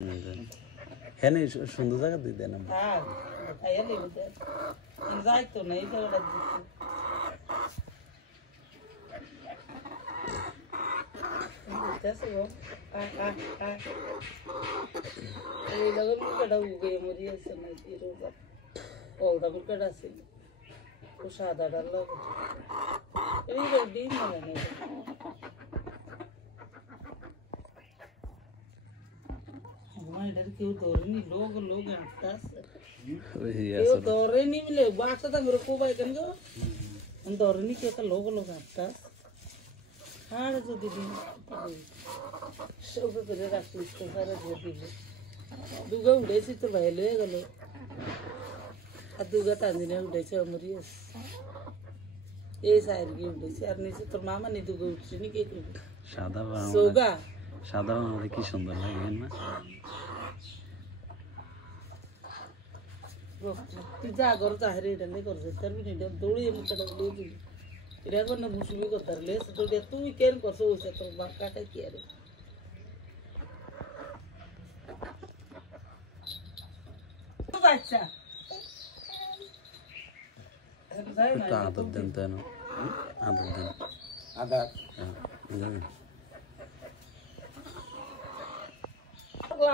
হ্যাঁ সুন্দর জায়গা দিয়ে দেন যাইতো না এই জায়গাটা মরিয়েছে না অলদা মুরকাটা ছিল ও সাদা ডাল ডিম মানে কেউ ধরেনি লোক লোক একটা কেউ ধরেনি মিলে বাচ্চা তাঙ্গরে কোবাই কেন গো ধরেনি কেউ একটা লোক লোক একটা আর যদি দিন সৌকে করে রাখলিস তো সারা দিয়ে দিলে দুগা উঠেছি তো ভাই লয়ে গেল আর দুগা টান্দিনে উঠেছে মরিয়াস এই সাইড গিয়ে উঠেছে আর নিচে তোর মামা নি দুগা উঠছে নি কে করবে সাদা সোগা সাদা আমাদের কি সুন্দর লাগে না তুই যা ঘর চাহারে এটা লে করছে তার বিনি দৌড়ি মুখটা দিয়ে দিবি এটা কোন মুসুমি করতার লেস দৌড়ি তুই কেন করছ ওইসে তোর বাপ কাকা কি আরে বাচ্চা আদর দেন তো আদর দেন আদা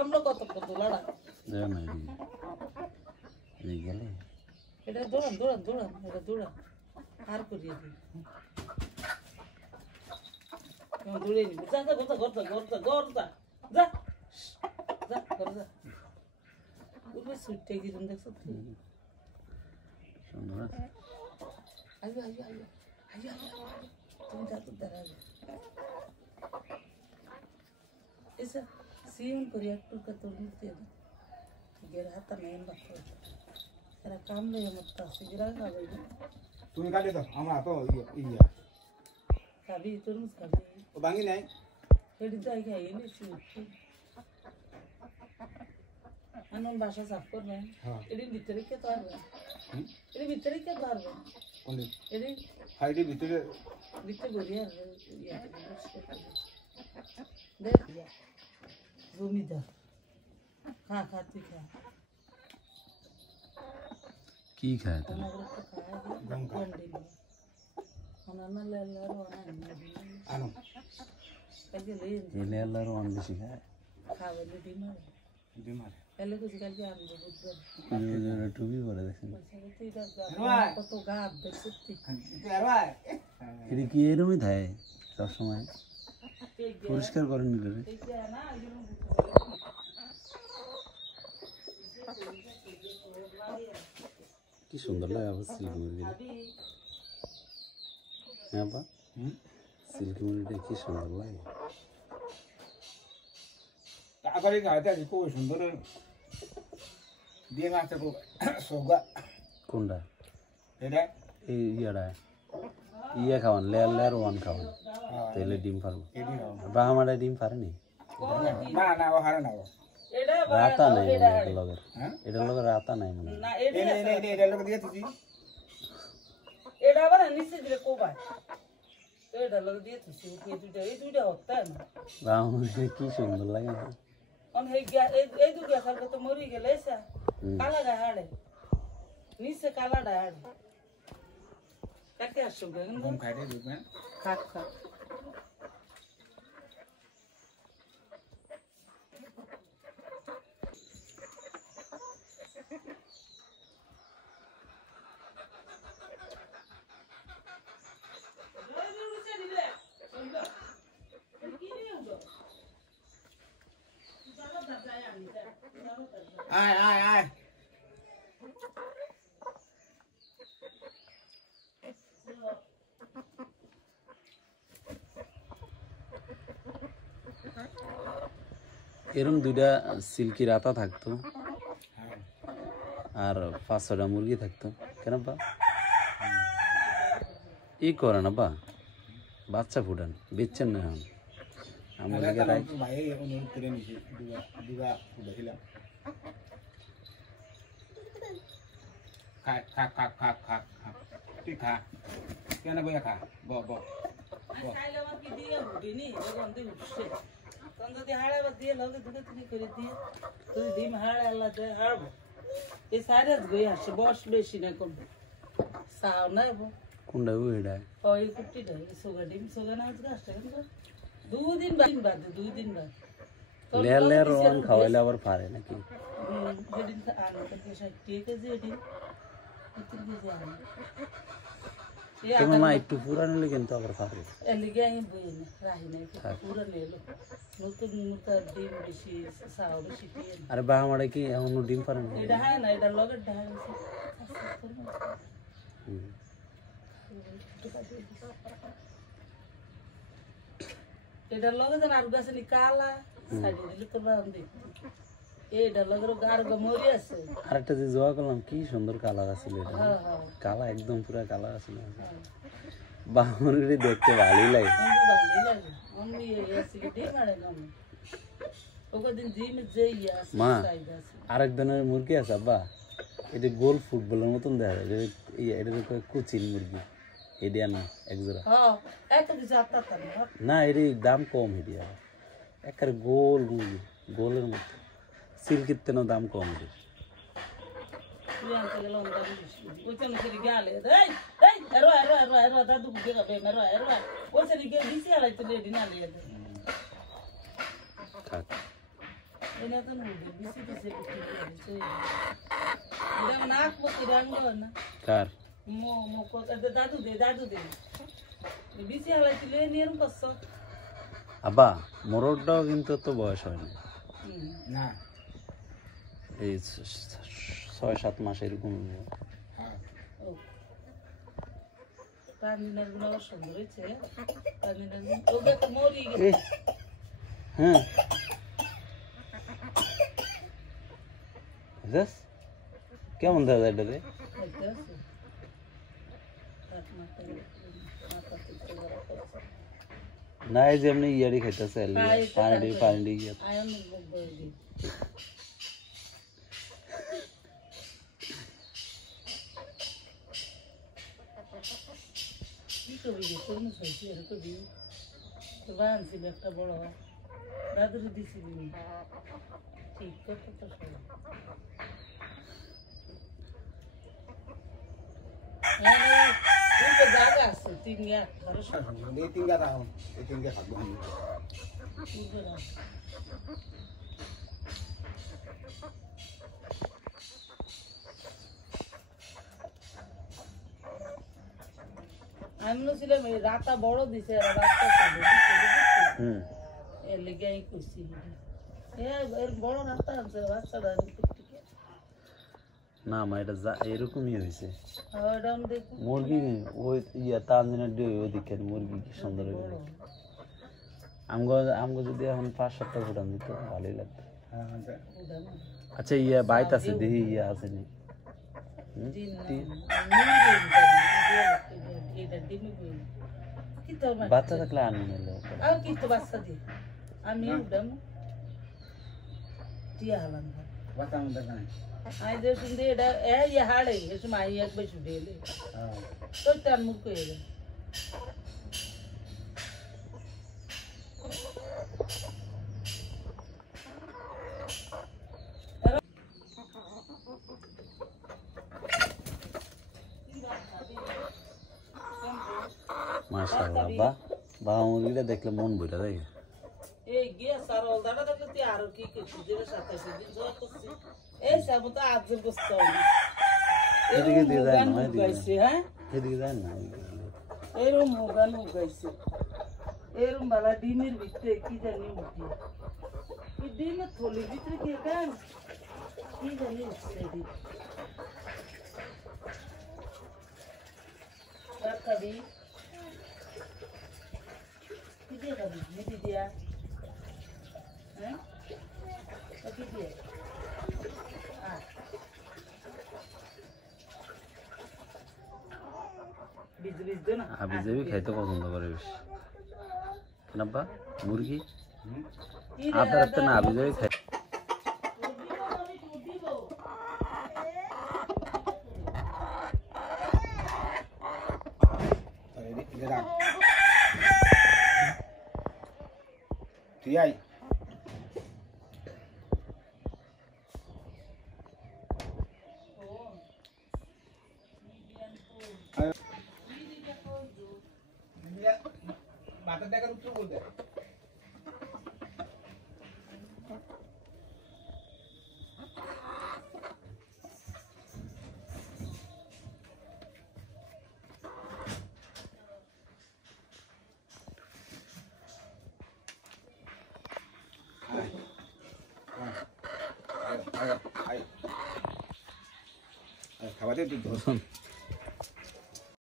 আমরা কত কত লড়া গেলে এটা দৌড়ান দৌড়ান দৌড়ান এটা দৌড়ান আর করিয়ে দিই দৌড়ে নিবি যা যা গরতা গরতা গরতা গরতা যা যা কর যা উঠবে সুটে গিরুন দেখছ সুন্দর আইও আইও আইও আইও তুমি যা তো দাঁড়াবে এসা সিউন করি একটু কত নিতে দে গের হাতা নেন বাচ্চা এরা কাম লয়ে মত সিগরা খাবে তুমি কাটে দাও আমরা তো ইয়া খাবি তরমুজ খাবি ও ভাঙি নাই এটি যাই খাই এনে শুনছি আনন্দ বাসা সাফ করবেন এটি ভিতরে কে পারবেন এটি ভিতরে কে পারবেন কোনটি এটি হাইডি ভিতরে বরিয়া দেখ জমিদার খা খা তুই খা কি খায় তো আনো এলে আল্লাহর অন বেশি খায় খাওয়ালে ডিমার ডিমার এলে কিছু কালকে আনবো বুঝবেন টুপি পরে দেখেন কত গাছ দেখছি এটা কি এরমই থাকে সবসময় পরিষ্কার করেন কি সুন্দর লাগে আবার সিল্কি মুরগি হ্যাঁ বা সিল্কি মুরগিটা কি সুন্দর লাগে তারপরে গাড়িতে খুব সুন্দর দিয়ে মাছটা খুব সোগা কোনটা এটা এই ইয়া খাওয়ান লেয়ার লেয়ার ওয়ান খাওয়ান তাহলে ডিম পারবো ব্রাহ্মাটা ডিম পারেনি না না ও হারে না রাতা নাই এটার লগে এটার লগে রাতা নাই মনে না এটা লোক দিয়ে তুই এটা আবার নিচে দিলে কোবায় তো এটা লোক দিয়ে তুই এই দুইটা হত্যা না ব্রাহ্মণকে কি সুন্দর লাগে না অন এই দুটো খালকে তো মরি গেলে এসা কালা গায়ে হাড়ে নিচে কালাটা হাড়ে কাটে আসছো ঘুম খাইতে দিবেন খাক খাক আয় আয় আয় এরকম দুইটা সিল্কি রাতা থাকতো আর 5-6টা মুরগি থাকতো কেন বা ই করে না বা বাচ্চা ফুটান বেচছেন না এখন আমরা ভাই অনুরোধ করে নিছি দুগা ফুটাইলাম খা খা খা খা খা খা তুই খা কেন বইয়া খা ব ব খাইলে আমার কি দিয়ে উঠিনি এখন তুই উঠছে তখন যদি হাড়াবে দিয়ে লগে দুটো তিনি করে দিয়ে যদি ডিম হাড়ে আল্লাহ দেয় হাড়বো এই সাইডে গই আসে বস বেশি না কম সাও না কোনটা ওইটা ওই কুটিটা সোগা ডিম সোগা না গাছটা কিন্তু 2 দিন বাদ 2 দিন বাদ লেয়ার লেয়ার ওয়ান খাওয়াইলে আবার পারে নাকি যেদিন আনো তো 60 কেজি এদিন 30 কেজি আনো তোমার মা একটু পুরানো হলে কিন্তু আবার পারে এলিগে আমি বই না রাহি নাই পুরো নেলো নতুন নতুন ডিম বেশি সাও বেশি দিয়ে আরে বা আমারে কি এখনো ডিম পারে না এটা হয় না এটা লগে ঢাই এটা লগে যেন আর গাছে নি কালা সাইডে দিলে তো বাম দি এটা লগে গার গমরি আছে আরেকটা যে জোয়া করলাম কি সুন্দর কালার আছিল এটা হ্যাঁ হ্যাঁ কালা একদম পুরা কালা আছিল বা মুরগি দেখতে ভালোই লাগে কিন্তু ভালো লাগে আমি এসে ডিম আড়ে না ওকে দিন জিম যেই আছে মা সাইড আছে আরেক ধরনের মুরগি আছে আব্বা এটা গোল ফুটবলের মতন দেখা যায় এটা কুচিন মুরগি এডিয়া না এক জোড়া হ্যাঁ এত কিছু আত্মা না এর দাম কম এডিয়া একের গোল মুরগি গোলের মতো সিল্কের তেনও দাম কম এর তুই আনতে গেল অন্দাজ ওই তো নসে গেলে এই এই এরো দাদু বুকে যাবে এরো ওই সে গিয়ে দিছি আলাই তো রেডি না লিয়ে থাক এনে তো নুই দিছি দিছি দিছি এটা নাক মতি রঙ না কার মো কো দাদু দে দিছি আলাই তো লিয়ে নিয়ে কস আব্বা মোরগটাও কিন্তু তো বয়স হয় না না এই 6-7 মাস এরকম পানির গুলো সুন্দর হয়েছে পানির ওকে তো মরি গেছে হ্যাঁ জাস কেমন দাদা এটা রে না এই যে এমনি ইয়ারি খাইতেছে পানি গিয়ে একটা বড় দাদুর দিছিল ঠিক করতে তো জায়গা আছে 3 গা এই 3 গা দাও এই 3 গা খাবো আমি আমি ছিলাম রাতা বড় দিছে রাস্তা এর লেগে এই করছি এর বড় রাস্তা আছে রাস্তাটা না মা এটা এরকমই হয়েছে ডাউন দেখো মুরগি ওই ইয়া তানজিনের ওদিকে মুরগি কি সুন্দর হয়েছে আমগো যদি এখন 5-7টা ফুটান দিত ভালোই লাগতো আচ্ছা ইয়া বাইত আছে দেখি ইয়া আছে নি বাচ্চা থাকলে আনি নিলে আর কি তো বাচ্চা দি আমি উড়াম টিয়া হালাম বাচ্চা মধ্যে না আই যে সুন্দর এটা এই হাড়ে এসে মাই একবার ছুটেলে তো তার মুখ হয়ে গেল মাশাআল্লাহ বাবা মুরগিটা দেখলে মন বইটা যায় এই গিয়া সার অলদাটা দেখলে তুই আরো কি করছিস যেটা 27 দিন জোর করছিস এই সব তো আজল বসত এদিকে দিয়ে যায় না গাইছে হ্যাঁ এদিকে যায় না এরম মুগান গাইছে এরম বালা ডিমের ভিতরে কি জানি উঠি এই ডিমের থলির ভিতরে কি গান কি জানি উঠছে কাবি কি দিয়ে কাবি মিটি দিয়া হ্যাঁ কি দিয়ে হাবিজাবি খাইতে পছন্দ করে বেশি কেনাব্বা মুরগি আপনার তো না হাবিজাবি খাই তুই আই মাথার দেখার উত্তর বলতে খাবার দিয়ে